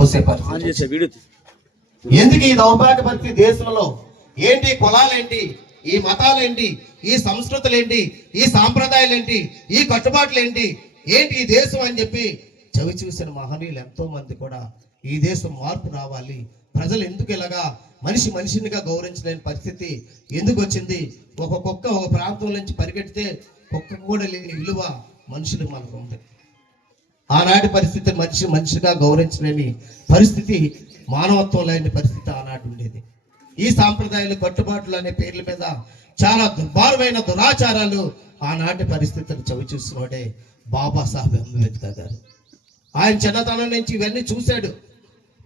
పోసే పరిస్థితి ఎందుకు ఈ దౌర్భాగ్య పరిస్థితి దేశంలో? ఏంటి కులాలేంటి? ఈ మతాలేంటి? ఈ సంస్కృతులేంటి? ఈ సాంప్రదాయాలేంటి? ఈ కట్టుబాట్లేంటి? ఏంటి ఈ దేశం అని చెప్పి చవి చూసిన మహనీయులు ఎంతో మంది కూడా ఈ దేశం మార్పు రావాలి. ప్రజలు ఎందుకు ఇలాగా మనిషి మనిషినిగా గౌరవించలేని పరిస్థితి ఎందుకు వచ్చింది? ఒక కుక్క ఒక ప్రాంతం నుంచి పరిగెడితే కుక్కకు కూడా లేని విలువ మనుషులు మనకు ఉంది ఆనాటి పరిస్థితి మనిషి మనిషిగా గౌరవించలేని పరిస్థితి మానవత్వం లేని పరిస్థితి ఆనాటి ఉండేది. ఈ సాంప్రదాయాలు కట్టుబాట్లు అనే పేర్ల మీద చాలా దుర్భారమైన దురాచారాలు ఆనాటి పరిస్థితులు చవి చూసినోడే బాబాసాహెబ్ అంబేద్కర్ గారు. ఆయన చిన్నతనం నుంచి ఇవన్నీ చూశాడు.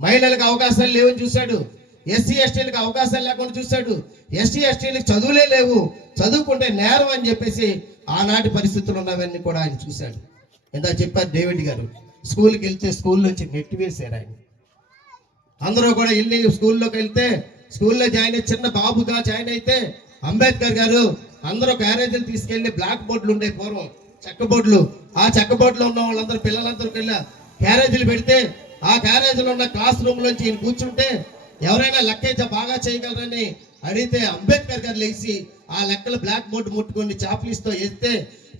మహిళలకు అవకాశాలు లేవని చూశాడు. ఎస్సీ ఎస్టీలకు అవకాశాలు లేకుండా చూశాడు. ఎస్సీ ఎస్టీలకు చదువులే లేవు. చదువుకుంటే నేరం అని చెప్పేసి ఆనాటి పరిస్థితులు ఉన్నవన్నీ కూడా ఆయన చూశాడు. ఇందా చెప్పారు డేవిడ్ గారు. స్కూల్కి వెళ్తే స్కూల్ నుంచి నెట్టి వేశారు ఆయన. అందరూ కూడా వెళ్ళి స్కూల్లోకి వెళ్తే స్కూల్లో జాయిన్ అయ్యి చిన్న బాబుగా జాయిన్ అయితే అంబేద్కర్ గారు అందరూ క్యారేజీలు తీసుకెళ్ళి బ్లాక్ బోర్డులు ఉండే పూర్వం చెక్క బోర్డులు. ఆ చెక్క బోర్డులో ఉన్న వాళ్ళందరూ పిల్లలందరూ వెళ్ళి క్యారేజీలు పెడితే ఆ క్యారేజీలో ఉన్న క్లాస్ రూమ్ నుంచి ఈయన కూర్చుంటే ఎవరైనా లెక్క అయితే బాగా చేయగలరని అడిగితే అంబేద్కర్ గారు లేచి ఆ లెక్కలు బ్లాక్ బోర్డు ముట్టుకొని చాప్లీస్తో వేస్తే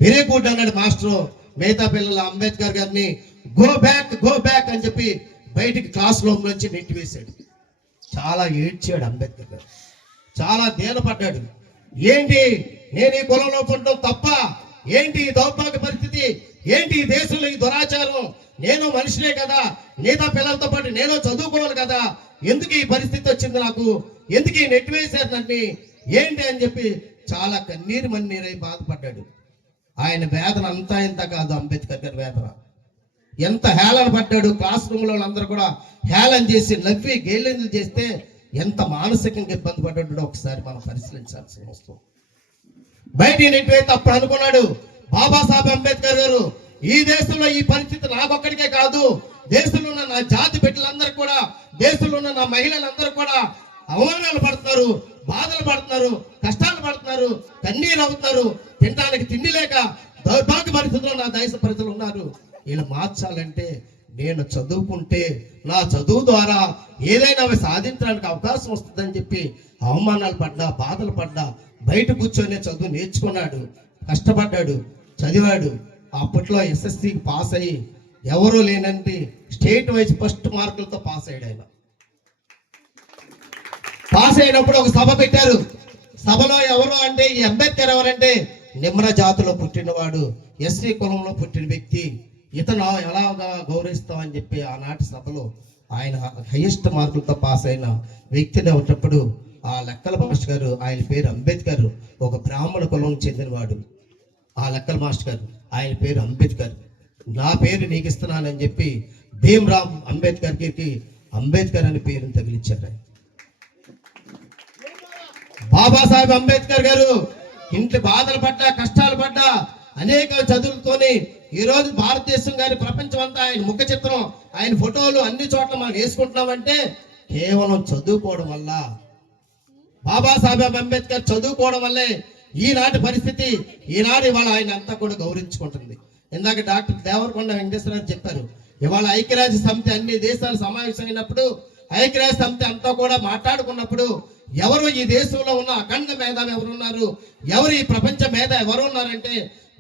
వెరీ గుడ్ అన్నాడు మాస్టర్. మిగతా పిల్లలు అంబేద్కర్ గారిని గో బ్యాక్ గో బ్యాక్ అని చెప్పి బయటికి క్లాస్ రూమ్ నుంచి నెట్టివేశాడు చాలా ఏడ్చాడు అంబేద్కర్ గారు. చాలా దేనపడ్డాడు ఏంటి? నేను ఈ కులంలో పుట్టడం తప్ప ఏంటి ఈ దౌర్భాగ్య పరిస్థితి? ఏంటి ఈ దేశంలో ఈ దురాచారం? నేను మనిషినే కదా. మిగతా పిల్లలతో పాటు నేను చదువుకోవాలి కదా. ఎందుకు ఈ పరిస్థితి వచ్చింది నాకు? ఎందుకు ఈ నెట్టివేశారు నన్ను? ఏంటి? అని చెప్పి చాలా కన్నీరు మన్నీరై బాధపడ్డాడు. ఆయన వేదన అంతా ఇంత కాదు అంబేద్కర్ గారి వేదన. ఎంత హేళన పడ్డాడు క్లాస్ రూమ్లో వాళ్ళందరూ కూడా హేళన చేసి నవ్వి గేలిందులు చేస్తే ఎంత మానసికంగా ఇబ్బంది పడ్డాడో ఒకసారి మనం పరిశీలించాల్సిన వస్తువు బయట నెట్టివైతే అప్పుడు అనుకున్నాడు బాబాసాహెబ్ అంబేద్కర్ గారు ఈ దేశంలో ఈ పరిస్థితి నాకొక్కడికే కాదు దేశంలో ఉన్న నా జాతి బిడ్డలందరూ కూడా దేశంలో ఉన్న నా మహిళలందరూ కూడా అవమానాలు పడుతున్నారు బాధలు పడుతున్నారు కష్టాలు పడుతున్నారు కన్నీరు అవుతున్నారు తినడానికి తిండి లేక దౌర్భాగ్య పరిస్థితుల్లో నా దేశ ప్రజలు ఉన్నారు. వీళ్ళు మార్చాలంటే నేను చదువుకుంటే నా చదువు ద్వారా ఏదైనా అవి సాధించడానికి అవకాశం వస్తుందని చెప్పి అవమానాలు పడ్డా బాధలు పడ్డా బయట కూర్చొని చదువు నేర్చుకున్నాడు కష్టపడ్డాడు చదివాడు. అప్పట్లో ఎస్ఎస్సికి పాస్ అయ్యి ఎవరూ లేనంటే స్టేట్ వైజ్ ఫస్ట్ మార్కులతో పాస్ అయ్యాడు ఆయన. పాస్ అయినప్పుడు ఒక సభ పెట్టారు. సభలో ఎవరు అంటే ఈ అంబేద్కర్ ఎవరంటే నిమ్ర జాతిలో పుట్టినవాడు ఎస్సీ కులంలో పుట్టిన వ్యక్తి ఇతను ఎలాగా గౌరవిస్తామని చెప్పి ఆనాటి సభలో ఆయన హైయెస్ట్ మార్కులతో పాస్ అయిన వ్యక్తిని ఉన్నప్పుడు ఆ లెక్కల మాస్టర్ గారు ఆయన పేరు అంబేద్కర్ ఒక బ్రాహ్మణ కులం చెందినవాడు. ఆ లెక్కల మాస్టర్ గారు ఆయన పేరు అంబేద్కర్. నా పేరు నీకు ఇస్తున్నానని చెప్పి భీమ్రామ్ అంబేద్కర్కి అంబేద్కర్ అనే పేరుని తగిలించారు బాబాసాహెబ్ అంబేద్కర్ గారు! ఇంటి బాధలు పడ్డా కష్టాలు పడ్డా అనేక చదువులతోని ఈ రోజు భారతదేశం గారి ప్రపంచం అంతా ఆయన ముఖ చిత్రం ఆయన ఫోటోలు అన్ని చోట్ల మనం వేసుకుంటున్నామంటే కేవలం చదువుకోవడం వల్ల. బాబాసాహెబ్ అంబేద్కర్ చదువుకోవడం వల్లే ఈనాటి పరిస్థితి ఈనాడు ఇవాళ ఆయన అంతా కూడా గౌరవించుకుంటుంది. ఇందాక డాక్టర్ దేవరకొండ వెంకటేశ్వరరావు చెప్పారు ఇవాళ ఐక్యరాజ్య సమితి అన్ని దేశాలు సమావేశమైనప్పుడు ఐక్యరాజ్య సమితి అంతా కూడా మాట్లాడుకున్నప్పుడు ఎవరు ఈ దేశంలో ఉన్న అఖండ మేధావి ఎవరు ఉన్నారు ఎవరు ఈ ప్రపంచ మేధ ఎవరు ఉన్నారంటే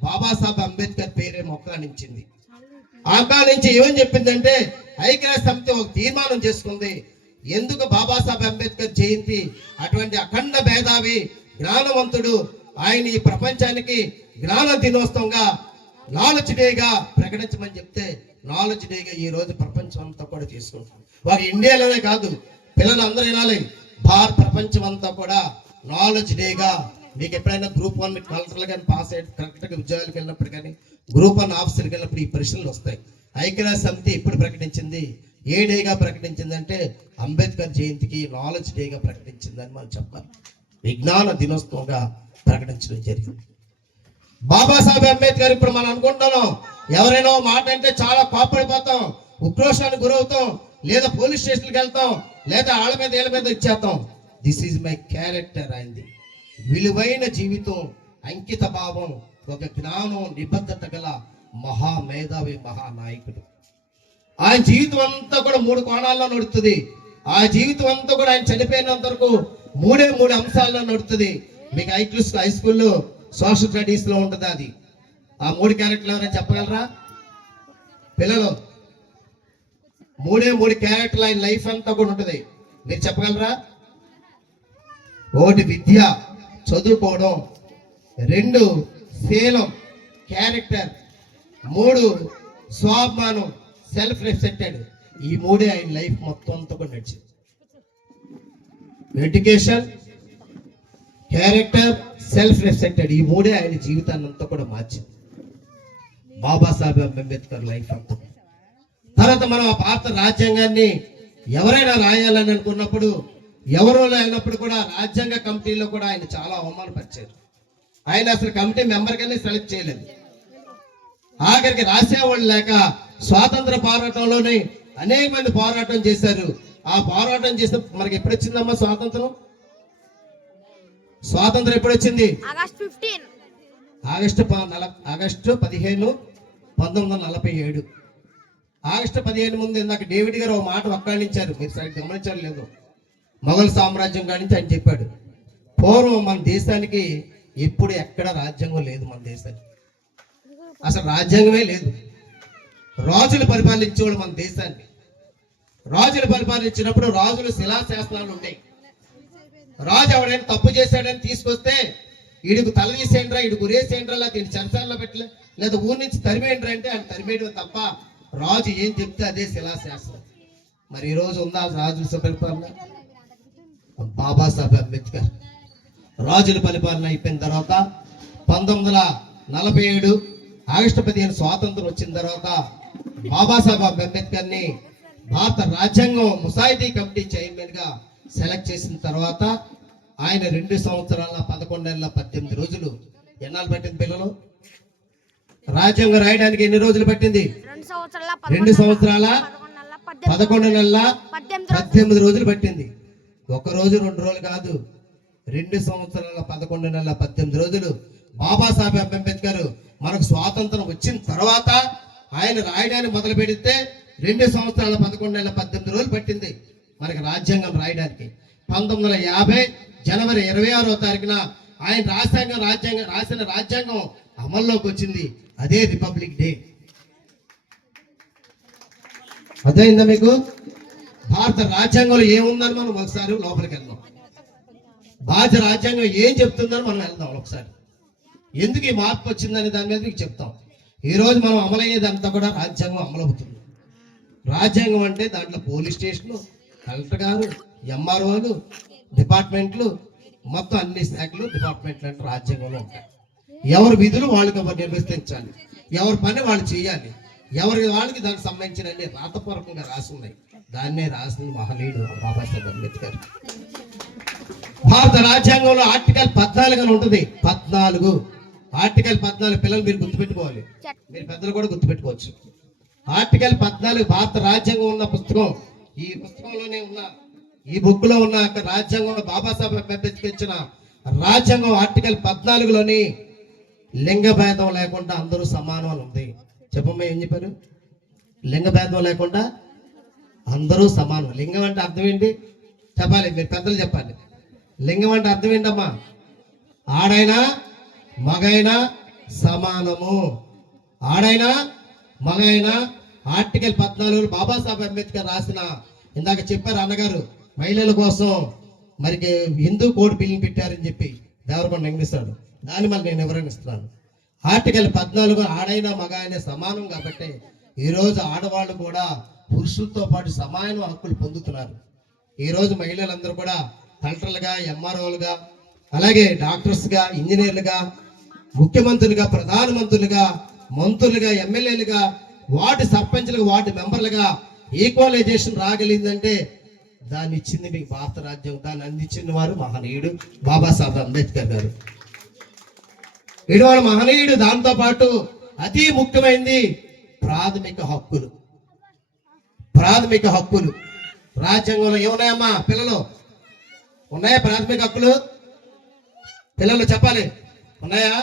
బాబాసాహెబ్ అంబేద్కర్ పేరే మొక్కానించింది ఆకా నుంచి ఏమని చెప్పిందంటే ఐక్యరాజ్య సమితి ఒక తీర్మానం చేసుకుంది. ఎందుకు బాబాసాహెబ్ అంబేద్కర్ జయంతి? అటువంటి అఖండ మేధావి జ్ఞానవంతుడు ఆయన ఈ ప్రపంచానికి జ్ఞాన దినోత్సవంగా నాలెడ్జ్ డేగా ప్రకటించమని చెప్తే నాలెడ్జ్ డేగా ఈ రోజు ప్రపంచం అంతా కూడా తీసుకుంటాం వారు ఇండియాలోనే కాదు పిల్లలు అందరూ వినాలి. భారత ప్రపంచం అంతా కూడా నాలెడ్జ్ డేగా మీకు ఎప్పుడైనా గ్రూప్ వన్ మీకు కల్చరల్ కానీ పాస్ అయ్యి కరెక్ట్గా ఉద్యోగాలకు వెళ్ళినప్పుడు కానీ గ్రూప్ వన్ ఆఫీసర్కి వెళ్ళినప్పుడు ఈ ప్రశ్నలు వస్తాయి. ఐక్యరాజ్య సమితి ఎప్పుడు ప్రకటించింది? ఏ డేగా ప్రకటించింది అంటే అంబేద్కర్ జయంతికి నాలెడ్జ్ డేగా ప్రకటించిందని మనం చెప్పాలి. విజ్ఞాన దినోత్సవంగా ప్రకటించడం జరిగింది. బాబాసాహెబ్ అంబేద్కర్ ఇప్పుడు మనం అనుకుంటున్నాం ఎవరైనా మాట అంటే చాలా కోపడిపోతాం ఉక్రోషానికి గురవుతాం లేదా పోలీస్ స్టేషన్కి వెళ్తాం లేదా ఆళ్ళ మీద ఏళ్ళ మీద ఇచ్చేస్తాం దిస్ ఈజ్ మై క్యారెక్టర్ అయింది విలువైన జీవితం అంకిత భావం ఒక జ్ఞానం నిబద్ధత గల మహా మేధావి మహానాయకుడు ఆయన జీవితం అంతా కూడా మూడు కోణాల్లో నడుస్తుంది ఆ జీవితం అంతా కూడా ఆయన చనిపోయినంత వరకు మూడే మూడు అంశాల్లో నడుతుంది. మీకు ఐక్యూస్ హై స్కూల్లో సోషల్ స్టడీస్లో ఉంటుంది అది. ఆ మూడు క్యారెక్టర్లు ఎవరైనా చెప్పగలరా? పిల్లలు మూడే మూడు క్యారెక్టర్లు ఆయన లైఫ్ అంతా కూడా ఉంటుంది. మీరు చెప్పగలరా? ఒకటి విద్య చదువుకోవడం రెండు శీలం క్యారెక్టర్ మూడు స్వాభిమానం సెల్ఫ్ రెస్పెక్టెడ్ ఈ మూడే ఆయన లైఫ్ మొత్తం అంతా కూడా నడిచింది. ఎడ్యుకేషన్ క్యారెక్టర్ సెల్ఫ్ రెస్పెక్టెడ్ ఈ మూడే ఆయన జీవితాన్ని అంతా కూడా మార్చింది. బాబాసాహెబ్ అంబేద్కర్ లైఫ్ అంతా. తర్వాత మనం ఆ భారత రాజ్యాంగాన్ని ఎవరైనా రాయాలని అనుకున్నప్పుడు ఎవరో లేనప్పుడు కూడా రాజ్యాంగ కమిటీలో కూడా ఆయన చాలా అవమానపరిచారు. ఆయన అసలు కమిటీ మెంబర్ కింద సెలెక్ట్ చేయలేదు. ఆఖరికి రాసేవాళ్ళు లేక స్వాతంత్ర పోరాటంలోనే అనేక మంది పోరాటం చేశారు. ఆ పోరాటం చేస్తే మనకి ఎప్పుడు వచ్చిందమ్మా స్వాతంత్రం స్వాతంత్రం ఎప్పుడు వచ్చింది ఆగస్ట్ ఆగస్టు పదిహేను పంతొమ్మిది వందల నలభై ఏడు. ఆగస్టు పదిహేను ముందు ఇందాక డేవిడ్ గారు ఒక మాట వక్కాణించారు. మీరు సరిగ్గా గమనించారు లేదు. మొఘల్ సామ్రాజ్యం కానించి ఆయన చెప్పాడు. పూర్వం మన దేశానికి ఎప్పుడు ఎక్కడ రాజ్యాంగం లేదు మన దేశానికి. అసలు రాజ్యాంగమే లేదు. రాజులు పరిపాలించేవాడు మన దేశాన్ని రాజులు పరిపాలించినప్పుడు రాజులు శిలాశాసనాలు ఉంటాయి రాజు ఎవడైనా తప్పు చేశాడని తీసుకొస్తే ఈడికి తల తీసేయండిరా ఈడు గురేసేయండిరా లేదా ఈడు పెట్టలే లేదా ఊరి నుంచి తరిమేయండిరా అంటే ఆయన తరిమేయడం తప్ప రాజు ఏం చెప్తే అదే శిలాశాస్త్రం మరి ఈ రోజు ఉందా రాజు పరిపాలన బాబాసాహెబ్ అంబేద్కర్. రాజుల పరిపాలన అయిపోయిన తర్వాత పంతొమ్మిది వందల నలభై ఏడు ఆగస్టు పదిహేను స్వాతంత్రం వచ్చిన తర్వాత బాబాసాహెబ్ అంబేద్కర్ని భారత రాజ్యాంగం ముసాయిదీ కమిటీ చైర్మన్గా సెలెక్ట్ చేసిన తర్వాత ఆయన రెండు సంవత్సరాల పదకొండు నెలల పద్దెనిమిది రోజులు ఎన్నాళ్ళు పట్టింది పిల్లలు? రాజ్యాంగం రాయడానికి ఎన్ని రోజులు పట్టింది? రెండు సంవత్సరాల పదకొండు నెలల రోజులు పద్దెనిమిది రోజులు పట్టింది. ఒక రోజు రెండు రోజులు కాదు. రెండు సంవత్సరాల పదకొండు నెలల పద్దెనిమిది రోజులు బాబాసాహెబ్ అంబేద్కర్ మనకు స్వాతంత్రం వచ్చిన తర్వాత ఆయన రాయడానికి మొదలు పెడితే రెండు సంవత్సరాల పదకొండు నెలల పద్దెనిమిది రోజులు పట్టింది మనకి రాజ్యాంగం రాయడానికి. పంతొమ్మిది వందల యాభై జనవరి ఇరవై ఆరో తారీఖున ఆయన రాజ్యాంగం రాజ్యాంగం రాసిన రాజ్యాంగం అమల్లోకి వచ్చింది. అదే రిపబ్లిక్ డే. అర్థమైందా మీకు? భారత రాజ్యాంగంలో ఏముందని మనం ఒకసారి లోపలికి వెళ్దాం. భారత రాజ్యాంగం ఏం చెప్తుందని మనం వెళ్దాం ఒకసారి. ఎందుకు ఈ మార్పు వచ్చిందనే దాని మీద మీకు చెప్తాం. ఈరోజు మనం అమలయ్యేదంతా కూడా రాజ్యాంగం అమలవుతుంది. రాజ్యాంగం అంటే దాంట్లో పోలీస్ స్టేషన్లు కలెక్టర్ గారు ఎంఆర్ఓలు డిపార్ట్మెంట్లు మొత్తం అన్ని శాఖలు డిపార్ట్మెంట్లు అంటే రాజ్యాంగంలో ఉంటాయి. ఎవరి విధులు వాళ్ళకి ఎవరు నిర్వర్తించాలి. ఎవరి పని వాళ్ళు చేయాలి. ఎవరికి వాళ్ళకి దానికి సంబంధించిన అన్ని రాతపూర్వకంగా రాసి ఉన్నాయి దాన్నే రాసిన మహనీయుడు బాబాసాహెబ్ అంబేద్కర్. భారత రాజ్యాంగంలో ఆర్టికల్ పద్నాలుగు అని ఉంటుంది. పద్నాలుగు. ఆర్టికల్ పద్నాలుగు పిల్లలు మీరు గుర్తుపెట్టుకోవాలి. మీరు పెద్దలు కూడా గుర్తుపెట్టుకోవచ్చు. ఆర్టికల్ పద్నాలుగు భారత రాజ్యాంగం ఉన్న పుస్తకం. ఈ పుస్తకంలోనే ఉన్న ఈ బుక్లో ఉన్న ఒక రాజ్యాంగం బాబాసాహెబ్ అంబేద్కర్ ఇచ్చిన రాజ్యాంగం ఆర్టికల్ పద్నాలుగులోని లింగ భేదం లేకుండా అందరూ సమానం అని ఉంది. చెప్పమ్మా ఏం చెప్పారు? లింగ భేదం లేకుండా అందరూ సమానం. లింగం అంటే అర్థం ఏంటి? చెప్పాలి మీరు పెద్దలు చెప్పాలి. లింగం అంటే అర్థం ఏంటమ్మా? ఆడైనా మగైనా సమానము. ఆడైనా మగైనా ఆర్టికల్ పద్నాలుగు బాబాసాహెబ్ అంబేద్కర్ రాసిన ఇందాక చెప్పారు అన్నగారు మహిళల కోసం మరి హిందూ కోడ్ బిల్లు పెట్టారని చెప్పి దేవరకొండ ఎంగిస్తాడు దాన్ని మళ్ళీ నేను వివరణిస్తున్నాను. ఆర్టికల్ పద్నాలుగు ఆడైనా మగ అనే సమానం కాబట్టి ఈ రోజు ఆడవాళ్ళు కూడా పురుషులతో పాటు సమాన హక్కులు పొందుతున్నారు. ఈ రోజు మహిళలందరూ కూడా కలెక్టర్లుగా ఎంఆర్ఓలుగా అలాగే డాక్టర్స్గా ఇంజనీర్లుగా ముఖ్యమంత్రులుగా ప్రధానమంత్రులుగా మంత్రులుగా ఎమ్మెల్యేలుగా వార్డు సర్పంచ్లుగా వార్డు మెంబర్లుగా ఈక్వలైజేషన్ రాగలిగిందంటే దాన్ని ఇచ్చింది మీకు భారత రాజ్యం దాన్ని అందించిన వారు మహనీయుడు బాబాసాహెబ్ అంబేద్కర్ గారు. ఇటువంటి మహనీయుడు దాంతో పాటు అతి ముఖ్యమైనది ప్రాథమిక హక్కులు. ప్రాథమిక హక్కులు. రాజ్యాంగంలో ఏమున్నాయమ్మా పిల్లలు? ఉన్నాయా ప్రాథమిక హక్కులు? పిల్లలు చెప్పాలి. ఉన్నాయా?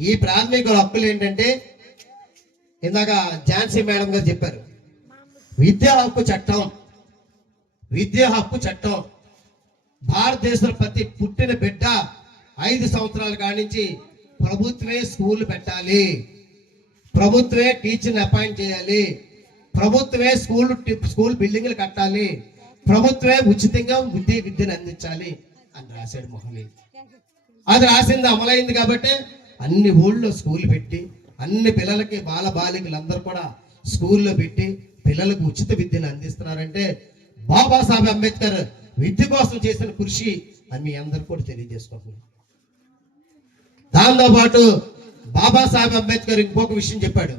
ఈ ప్రాథమిక హక్కులు ఏంటంటే ఇందాక ఝాన్సీ మేడం గారు చెప్పారు. విద్యా హక్కు చట్టం. విద్యా హక్కు చట్టం. భారతదేశంలో ప్రతి పుట్టిన బిడ్డ ఐదు సంవత్సరాల కానించి ప్రభుత్వమే స్కూల్ పెట్టాలి. ప్రభుత్వే టీచర్ని అపాయింట్ చేయాలి. ప్రభుత్వమే స్కూల్ స్కూల్ బిల్డింగ్లు కట్టాలి. ప్రభుత్వమే ఉచితంగా విద్య విద్యను అందించాలి అని రాశాడు మొహమ్మీ అది రాసింది అమలైంది కాబట్టి అన్ని ఊళ్ళో స్కూల్ పెట్టి అన్ని పిల్లలకి బాల బాలికలందరూ కూడా స్కూల్లో పెట్టి పిల్లలకు ఉచిత విద్యను అందిస్తున్నారంటే బాబాసాహెబ్ అంబేద్కర్ విద్య కోసం చేసిన కృషి అని మీ అందరు కూడా తెలియజేసుకుంటున్నాను దాంతో పాటు బాబాసాహెబ్ అంబేద్కర్ ఇంకొక విషయం చెప్పాడు.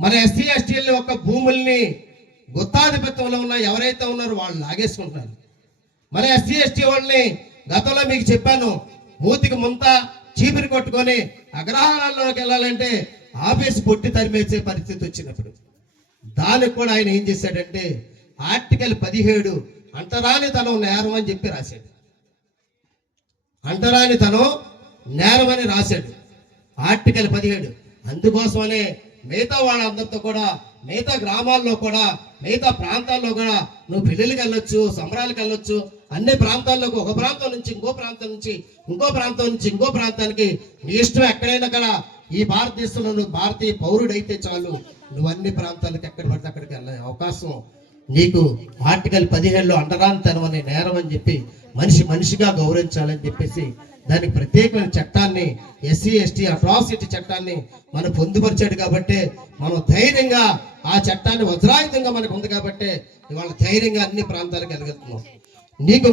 మన ఎస్సీ ఎస్టీల యొక్క భూముల్ని గుత్తాధిపత్యంలో ఉన్న ఎవరైతే ఉన్నారో వాళ్ళు లాగేసుకుంటున్నారు. మన ఎస్సీ ఎస్టీ వాళ్ళని గతంలో మీకు చెప్పాను మూతికి ముంత చీపిరి కొట్టుకొని అగ్రహారాల్లోకి వెళ్ళాలంటే ఆఫీస్ పొట్టి తరిమేసే పరిస్థితి వచ్చినప్పుడు దానికి కూడా ఆయన ఏం చేశాడంటే ఆర్టికల్ పదిహేడు అంటరాని తనం నేరం అని చెప్పి రాశాడు. అంటరాని తనం నేరం అని రాశాడు. ఆర్టికల్ పదిహేడు. అందుకోసమనే మిగతా వాళ్ళందరితో కూడా మిగతా గ్రామాల్లో కూడా మిగతా ప్రాంతాల్లో కూడా నువ్వు పెళ్ళిళ్ళకి వెళ్ళొచ్చు సంబరాలకు వెళ్ళొచ్చు. అన్ని ప్రాంతాల్లోకి ఒక ప్రాంతం నుంచి ఇంకో ప్రాంతం నుంచి ఇంకో ప్రాంతం నుంచి ఇంకో ప్రాంతానికి నీ ఇష్టం ఎక్కడైనా కూడా ఈ భారతదేశంలో నువ్వు భారతీయ పౌరుడైతే చాలు. నువ్వు అన్ని ప్రాంతాలకు ఎక్కడ పడితే అక్కడికి వెళ్ళే అవకాశం నీకు ఆర్టికల్ పదిహేడులో అండరాంతనం అనే నేరం అని చెప్పి మనిషి మనిషిగా గౌరవించాలని చెప్పేసి దానికి ప్రత్యేకమైన చట్టాన్ని ఎస్సీ ఎస్టీ అట్రాసిటీ చట్టాన్ని మనం పొందుపరిచాడు కాబట్టి మనం ధైర్యంగా ఆ చట్టాన్ని వజ్రాయుధంగా మనకు ఉంది కాబట్టి ఇవాళ ధైర్యంగా అన్ని ప్రాంతాలకు ఎదుగుతున్నాం నీకు